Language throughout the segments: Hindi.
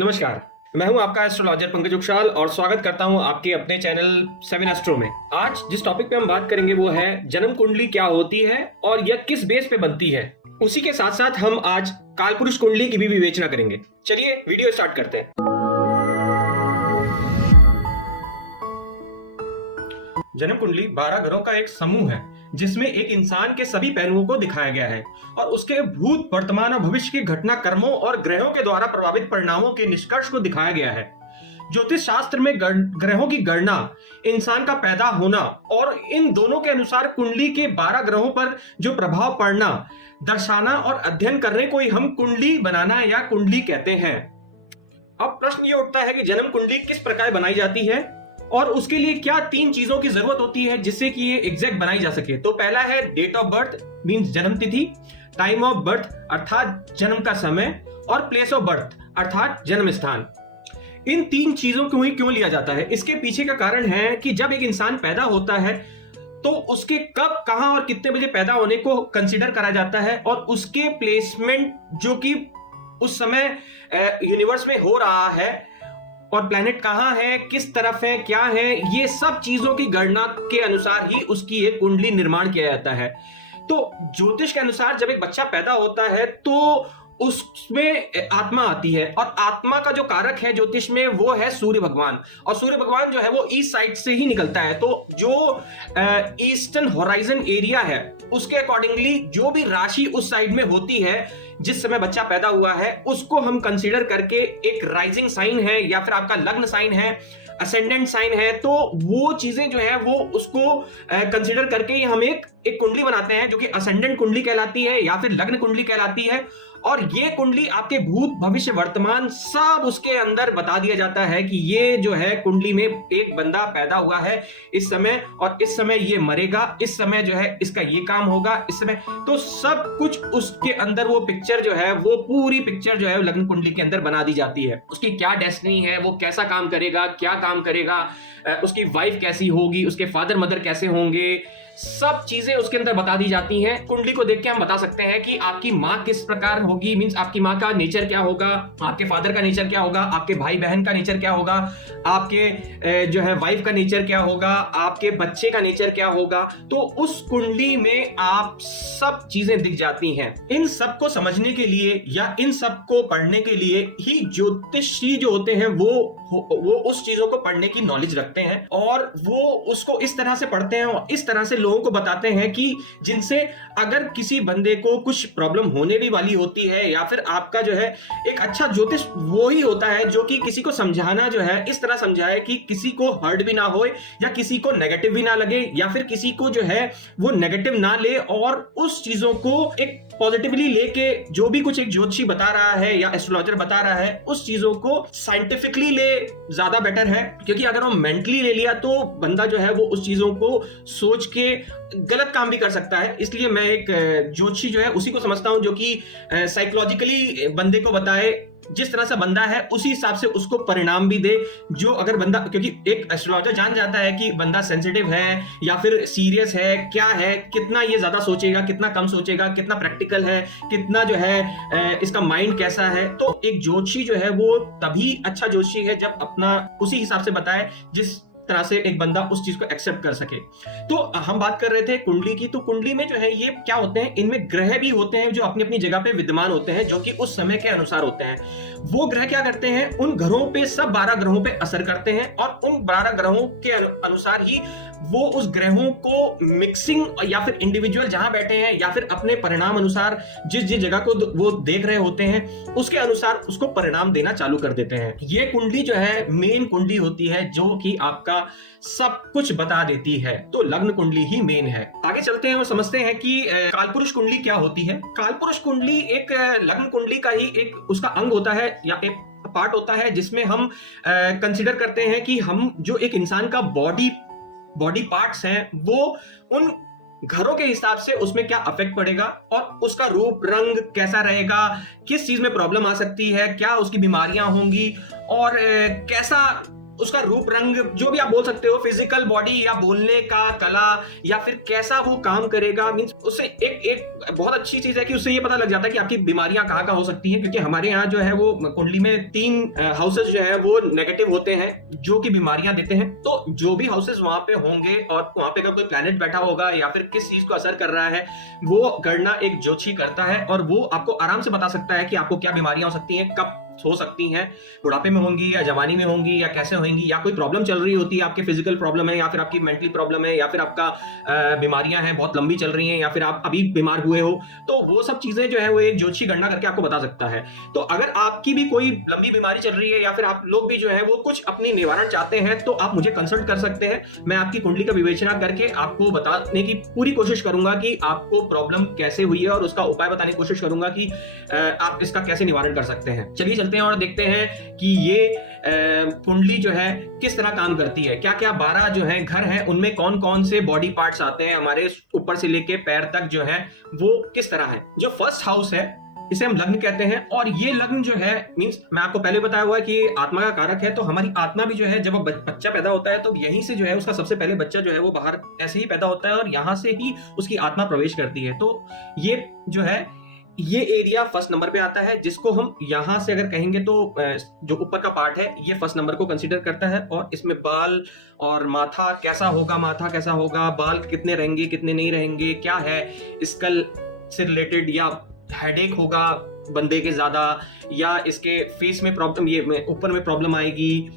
नमस्कार। मैं हूं आपका एस्ट्रोलॉजर पंकज उक्षाल और स्वागत करता हूं आपके अपने चैनल 7 एस्ट्रो में। आज जिस टॉपिक पे हम बात करेंगे वो है जन्म कुंडली क्या होती है और यह किस बेस पे बनती है। उसी के साथ साथ हम आज कालपुरुष कुंडली की भी विवेचना करेंगे। चलिए वीडियो स्टार्ट करते हैं। जन्म कुंडली 12 ग्रहों का एक समूह है जिसमें एक इंसान के सभी पहलुओं को दिखाया गया है और उसके भूत, वर्तमान और भविष्य के घटना क्रमों और ग्रहों के द्वारा प्रभावित परिणामों के निष्कर्ष को दिखाया गया है। ज्योतिष शास्त्र में ग्रहों की गणना, इंसान का पैदा होना और इन दोनों के अनुसार कुंडली के 12 ग्रहों पर जो प्रभाव पड़ना, दर्शाना और अध्ययन करने को ही हम कुंडली बनाना या कुंडली कहते हैं। अब प्रश्न ये उठता है कि जन्म कुंडली किस प्रकार बनाई जाती है और उसके लिए क्या 3 चीजों की जरूरत होती है जिससे कि ये एग्जैक्ट बनाई जा सके। तो पहला है डेट ऑफ बर्थ मींस जन्म तिथि, टाइम ऑफ बर्थ अर्थात जन्म का समय और प्लेस ऑफ बर्थ अर्थात जन्म स्थान। इन 3 चीजों को ही क्यों लिया जाता है, इसके पीछे का कारण है कि जब एक इंसान पैदा होता है तो उसके कब, कहां और कितने बजे पैदा होने को कंसीडर करा जाता है और उसके प्लेसमेंट जो कि उस समय यूनिवर्स में हो रहा है और प्लैनेट कहां है, किस तरफ है, क्या है, ये सब चीजों की गणना के अनुसार ही उसकी एक कुंडली निर्माण किया जाता है। तो ज्योतिष के अनुसार जब एक बच्चा पैदा होता है तो उसमें आत्मा आती है और आत्मा का जो कारक है ज्योतिष में वो है सूर्य भगवान, और सूर्य भगवान जो है वो ईस्ट साइड से ही निकलता है। तो जो ईस्टर्न होराइजन एरिया है उसके अकॉर्डिंगली जो भी राशि उस साइड में होती है जिस समय बच्चा पैदा हुआ है उसको हम कंसीडर करके, एक राइजिंग साइन है या फिर आपका लग्न साइन है, असेंडेंट साइन है, तो वो चीजें जो है वो उसको कंसीडर करके ही हम एक कुंडली बनाते हैं जो कि असेंडेंट कुंडली कहलाती है या फिर लग्न कुंडली कहलाती है। और ये कुंडली आपके भूत, भविष्य, वर्तमान सब उसके अंदर बता दिया जाता है कि ये जो है कुंडली में एक बंदा पैदा हुआ है इस समय और इस समय ये मरेगा, इस समय जो है इसका ये काम होगा, इस समय, तो सब कुछ उसके अंदर वो पिक्चर जो है, वो पूरी पिक्चर जो है लग्न कुंडली के अंदर बना दी जाती है। उसकी क्या डेस्टिनी है, वो कैसा काम करेगा, क्या काम करेगा, उसकी वाइफ कैसी होगी, उसके फादर मदर कैसे होंगे, सब चीजें उसके अंदर बता दी जाती हैं। कुंडली को देख के हम बता सकते हैं कि आपकी माँ किस प्रकार होगी, मींस आपकी माँ का नेचर क्या होगा, आपके फादर का नेचर क्या होगा, आपके भाई बहन का नेचर क्या होगा, आपके जो है वाइफ का नेचर क्या होगा, आपके बच्चे का नेचर क्या होगा। तो उस कुंडली में आप सब चीजें दिख जाती हैं। इन सब को समझने के लिए या इन सब को पढ़ने के लिए ही ज्योतिषी जो होते हैं वो उस चीजों को पढ़ने की नॉलेज रखते हैं और वो उसको इस तरह से पढ़ते हैं और इस तरह से लोगों को बताते हैं कि जिनसे अगर किसी बंदे को कुछ प्रॉब्लम होने भी वाली होती है या फिर आपका जो है एक अच्छा ज्योतिष वो ही होता है जो कि किसी को समझाना जो है इस तरह समझाए कि किसी को हर्ट भी ना हो या किसी को नेगेटिव भी ना लगे या फिर किसी को जो है वो नेगेटिव ना ले और उस चीजों को एक पॉजिटिवली लेके जो भी कुछ एक ज्योतिषी बता रहा है या एस्ट्रोलॉजर बता रहा है उस चीजों को साइंटिफिकली ले ज्यादा बेटर है। क्योंकि अगर वो मेंटली ले लिया तो बंदा जो है वो उस चीजों को सोच के गलत काम भी कर सकता है। इसलिए मैं एक ज्योतिषी जो है उसी को समझता हूं जो कि साइकोलॉजिकली बंदे को बताए, जिस तरह से बंदा है उसी हिसाब से उसको परिणाम भी दे। जो अगर बंदा, क्योंकि एक एस्ट्रोलॉजर जान जाता है कि बंदा सेंसिटिव है या फिर सीरियस है, क्या है, कितना ये ज्यादा सोचेगा, कितना कम सोचेगा, कितना प्रैक्टिकल है, कितना जो है इसका माइंड कैसा है। तो एक ज्योतिषी जो है वो तभी अच्छा ज्योतिषी है जब अपना उसी हिसाब से बताए जिस तरह से एक बंदा उस चीज को एक्सेप्ट कर सके। तो हम बात कर रहे थे कुंडली की। तो कुंडली में जो है ये क्या होते हैं, इनमें ग्रह भी होते हैं जो अपनी अपनी जगह पे विद्यमान होते हैं जो कि उस समय के अनुसार होते हैं। वो ग्रह क्या करते हैं, उन ग्रहों पे, सब 12 ग्रहों पे असर करते हैं और उन 12 ग्रहों के अनुसार ही वो उस ग्रहों को मिक्सिंग या फिर इंडिविजुअल जहां बैठे हैं या फिर अपने परिणाम अनुसार जिस जिस जगह को वो देख रहे होते हैं उसके अनुसार उसको परिणाम देना चालू कर देते हैं। ये कुंडली जो है मेन कुंडली होती है जो कि आपका सब कुछ बता देती है। तो लग्न कुंडली ही मेन है। आगे चलते हैं और समझते हैं कि कालपुरुष कुंडली क्या होती है। कालपुरुष कुंडली एक लग्न कुंडली का ही एक उसका अंग होता है या एक पार्ट होता है जिसमें हम कंसीडर करते हैं कि हम जो एक इंसान का बॉडी पार्ट्स हैं वो उन घरों के हिसाब से उसमें क्या अफेक्ट पड़ेगा और उसका रूप रंग कैसा रहेगा, किस चीज में प्रॉब्लम आ सकती है, क्या उसकी बीमारियां होंगी और कैसा उसका रूप रंग, जो भी आप बोल सकते हो, फिजिकल बॉडी या बोलने का कला या फिर कैसा वो काम करेगा, मींस उससे एक एक बहुत अच्छी चीज है कि उससे ये पता लग जाता है कि आपकी बीमारियां कहाँ कहाँ हो सकती हैं। क्योंकि हमारे यहाँ जो है वो कुंडली में 3 हाउसेस जो है वो नेगेटिव होते हैं जो कि बीमारियां देते हैं। तो जो भी हाउसेस वहां पे होंगे और वहां पे अगर कोई प्लैनेट बैठा होगा या फिर किस चीज को असर कर रहा है, वो गणना एक ज्योतिषी करता है और वो आपको आराम से बता सकता है कि आपको क्या बीमारियां हो सकती हैं, कब हो सकती हैं, बुढ़ापे में होंगी या जवानी में होंगी या कैसे होंगी, या कोई प्रॉब्लम चल रही होती है, आपके फिजिकल प्रॉब्लम है या फिर आपकी मेंटली प्रॉब्लम है या फिर आपका बीमारियां हैं बहुत लंबी चल रही हैं या फिर आप अभी बीमार हुए हो, तो वो सब चीजें जो है वो एक ज्योतिषी गणना करके आपको बता सकता है। तो अगर आपकी भी कोई लंबी बीमारी चल रही है या फिर आप लोग भी जो है वो कुछ अपनी निवारण चाहते हैं, तो आप मुझे कंसल्ट कर सकते हैं। मैं आपकी कुंडली का विवेचना करके आपको बताने की पूरी कोशिश करूंगा कि आपको प्रॉब्लम कैसे हुई है और उसका उपाय बताने की कोशिश करूंगा कि आप इसका कैसे निवारण कर सकते हैं। चलिए चलते हैं और देखते हैं कि ये कुंडली जो है किस तरह काम करती है, क्या क्या 12 जो है घर हैं उनमें कौन कौन से बॉडी पार्ट्स आते हैं, हमारे ऊपर से लेके पैर तक जो है वो किस तरह है। जो फर्स्ट हाउस है इसे हम लग्न कहते हैं, और ये लग्न जो है मींस मैं आपको पहले बताया हुआ है कि आत्मा का कारक है। तो हमारी आत्मा भी जो है जब बच्चा पैदा होता है तो यहीं से जो है उसका सबसे पहले बच्चा जो है वो बाहर ऐसे ही पैदा होता है और यहां से ही उसकी आत्मा प्रवेश करती है। तो ये जो है ये एरिया फर्स्ट नंबर पे आता है, जिसको हम यहां से अगर कहेंगे तो जो ऊपर का पार्ट है ये फर्स्ट नंबर को कंसीडर करता है। और इसमें बाल और माथा कैसा होगा, माथा कैसा होगा, बाल कितने रहेंगे कितने नहीं रहेंगे, क्या है स्कल से रिलेटेड, या हेडेक होगा बंदे के ज्यादा, या इसके फेस में प्रॉब्लम, ये ऊपर में प्रॉब्लम आएगी।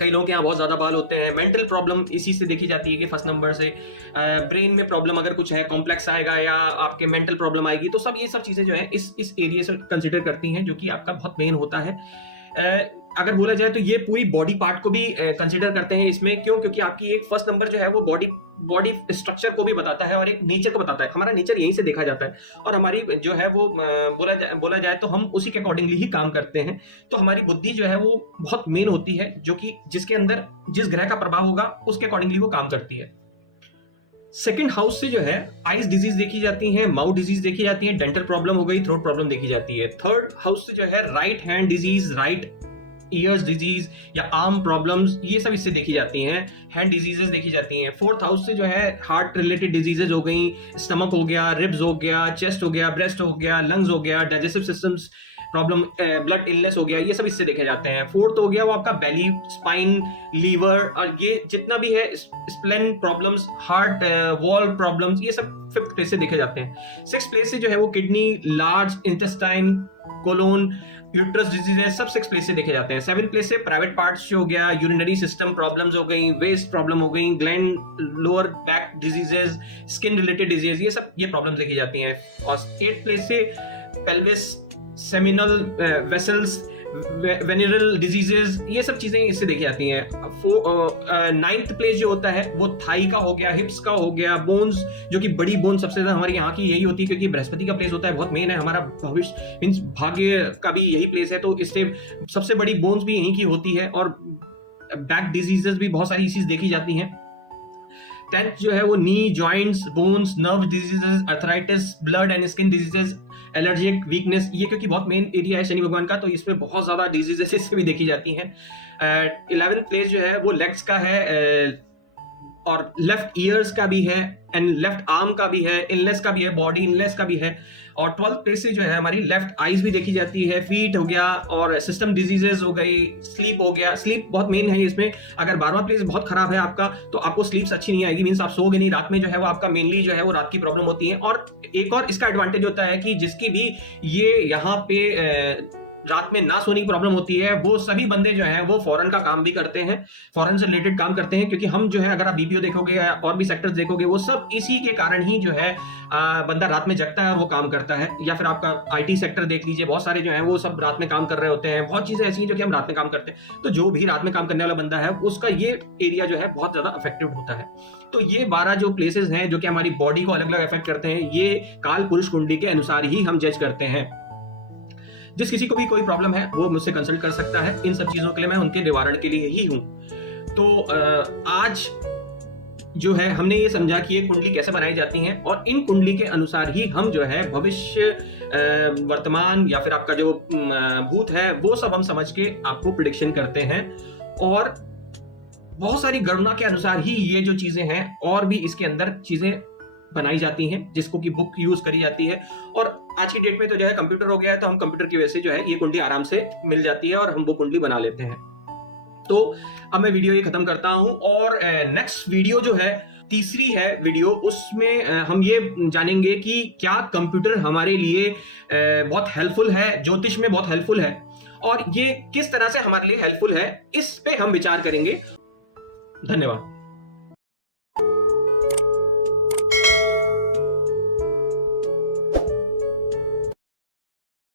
कई लोगों के यहाँ बहुत ज्यादा बाल होते हैं। मेंटल प्रॉब्लम इसी से देखी जाती है कि फर्स्ट नंबर से ब्रेन में प्रॉब्लम अगर कुछ है, कॉम्प्लेक्स आएगा या आपके मेंटल प्रॉब्लम आएगी, तो सब ये सब चीजें जो है इस एरिया से कंसिडर करती हैं, जो कि आपका बहुत मेन होता है। अगर बोला जाए तो ये पूरी बॉडी पार्ट को भी कंसिडर करते हैं इसमें। क्यों? क्योंकि आपकी एक फर्स्ट नंबर जो है वो बॉडी स्ट्रक्चर को भी बताता है और एक नेचर को बताता है। हमारा नेचर यहीं से देखा जाता है और हमारी जो है वो बोला जाए तो हम उसी के अकॉर्डिंगली ही काम करते हैं। तो हमारी बुद्धि जो है वो बहुत मेन होती है, जो कि जिसके अंदर जिस ग्रह का प्रभाव होगा उसके अकॉर्डिंगली वो काम करती है। सेकंड हाउस से जो है आइज डिजीज देखी जाती है, माउथ डिजीज देखी जाती है, डेंटल प्रॉब्लम हो गई, थ्रोट प्रॉब्लम देखी जाती है। थर्ड हाउस से जो है right hand disease, right years disease या आर्म प्रॉब्लम्स, ये सब इससे देखी जाती हैं। हैंड डिजीजेस देखी जाती हैं। फोर्थ हाउस से जो है हार्ट रिलेटेड डिजीजेस हो गई, स्टमक हो गया, रिब्स हो गया, चेस्ट हो गया, ब्रेस्ट हो गया, लंग्स हो गया, digestive systems problem, blood illness हो गया, ये सब इससे देखे जाते हैं। फोर्थ हो गया वो आपका बेली, स्पाइन, लीवर और ये जितना भी है, spleen problems, heart wall problems, ये सब फिफ्थ प्लेस से देखे जाते हैं। सिक्स प्लेस से जो है वो kidney, large intestine, colon, uterus diseases, सब सिक्स प्लेस से देखे जाते हैं। सेवन प्लेस से प्राइवेट पार्ट्स हो गया, यूरिनरी सिस्टम प्रॉब्लम्स हो गई, वेस्ट प्रॉब्लम हो गई, gland, lower back diseases, skin related disease, ये सब ये प्रॉब्लम्स देखी जाती हैं। और एट प्लेस से पेल्विस, सेमिनल वेसल्स, वेनिरल डिजीजेस, ये सब चीजें इससे देखी जाती हैं। नाइन्थ प्लेस जो होता है वो थाई का हो गया, हिप्स का हो गया, बोन्स, जो कि बड़ी बोन सबसे ज्यादा हमारे यहाँ की यही होती है क्योंकि बृहस्पति का प्लेस होता है, बहुत मेन है हमारा भविष्य मीन्स भाग्य का भी यही प्लेस है, तो इससे सबसे बड़ी बोन्स भी यहीं की होती है। और बैक डिजीजेस भी बहुत सारी इसी देखी जाती हैं। 10th जो है वो knee, joints, bones, nerve diseases, arthritis, blood and skin diseases, allergic weakness, ये क्योंकि बहुत मेन एरिया है शनि भगवान का, तो इसमें बहुत ज्यादा डिजीजेस इससे भी देखी जाती हैं। 11th प्लेस जो है वो लेग्स का है और लेफ्ट ईयर्स का भी है एंड लेफ्ट आर्म का भी है, इलनेस का भी है, बॉडी इलनेस का भी है। और 12th प्लेस से जो है हमारी लेफ्ट आईज भी देखी जाती है, फीट हो गया और सिस्टम डिजीजेस हो गई, स्लीप हो गया। स्लीप बहुत मेन है इसमें। अगर 12वां प्लेस बहुत खराब है आपका तो आपको स्लीप्स अच्छी नहीं आएगी, मींस आप सोओगे नहीं रात में, जो है वो आपका मेनली जो है वो रात की प्रॉब्लम होती है। और एक और इसका एडवांटेज होता है कि जिसकी भी ये यहाँ पे रात में ना सोने की प्रॉब्लम होती है, वो सभी बंदे जो हैं वो फॉरेन का काम भी करते हैं, फॉरेन से रिलेटेड काम करते हैं। क्योंकि हम जो है अगर आप बीपीओ देखोगे या और भी सेक्टर्स देखोगे, वो सब इसी के कारण ही जो है बंदा रात में जगता है और वो काम करता है। या फिर आपका आईटी सेक्टर देख लीजिए, बहुत सारे जो हैं वो सब रात में काम कर रहे होते हैं। बहुत चीजें ऐसी हैं जो कि हम रात में काम करते हैं, तो जो भी रात में काम करने वाला बंदा है उसका ये एरिया जो है बहुत ज्यादा अफेक्टेड होता है। तो ये 12 जो प्लेसेस हैं जो कि हमारी बॉडी को अलग अलग अफेक्ट करते हैं, ये काल पुरुष कुंडली के अनुसार ही हम जज करते हैं। जिस किसी को भी कोई प्रॉब्लम है वो मुझसे कंसल्ट कर सकता है। इन सब चीजों के लिए मैं उनके निवारण के लिए ही हूं। तो आज जो है हमने ये समझा कि ये कुंडली कैसे बनाई जाती हैं और इन कुंडली के अनुसार ही हम जो है भविष्य, वर्तमान या फिर आपका जो भूत है वो सब हम समझ के आपको प्रिडिक्शन करते हैं। और बहुत सारी गणना के अनुसार ही ये जो चीजें हैं, और भी इसके अंदर चीजें बनाई जाती हैं जिसको कि बुक यूज करी जाती है। और आज की डेट में तो जो है कंप्यूटर हो गया है, तो हम कंप्यूटर की वजह से जो है ये कुंडली आराम से मिल जाती है और हम वो कुंडली बना लेते हैं। तो अब मैं वीडियो ये खत्म करता हूं, और नेक्स्ट वीडियो जो है, तीसरी है वीडियो, उसमें हम ये जानेंगे कि क्या कंप्यूटर हमारे लिए बहुत हेल्पफुल है, ज्योतिष में बहुत हेल्पफुल है, और ये किस तरह से हमारे लिए हेल्पफुल है, इस पे हम विचार करेंगे। धन्यवाद।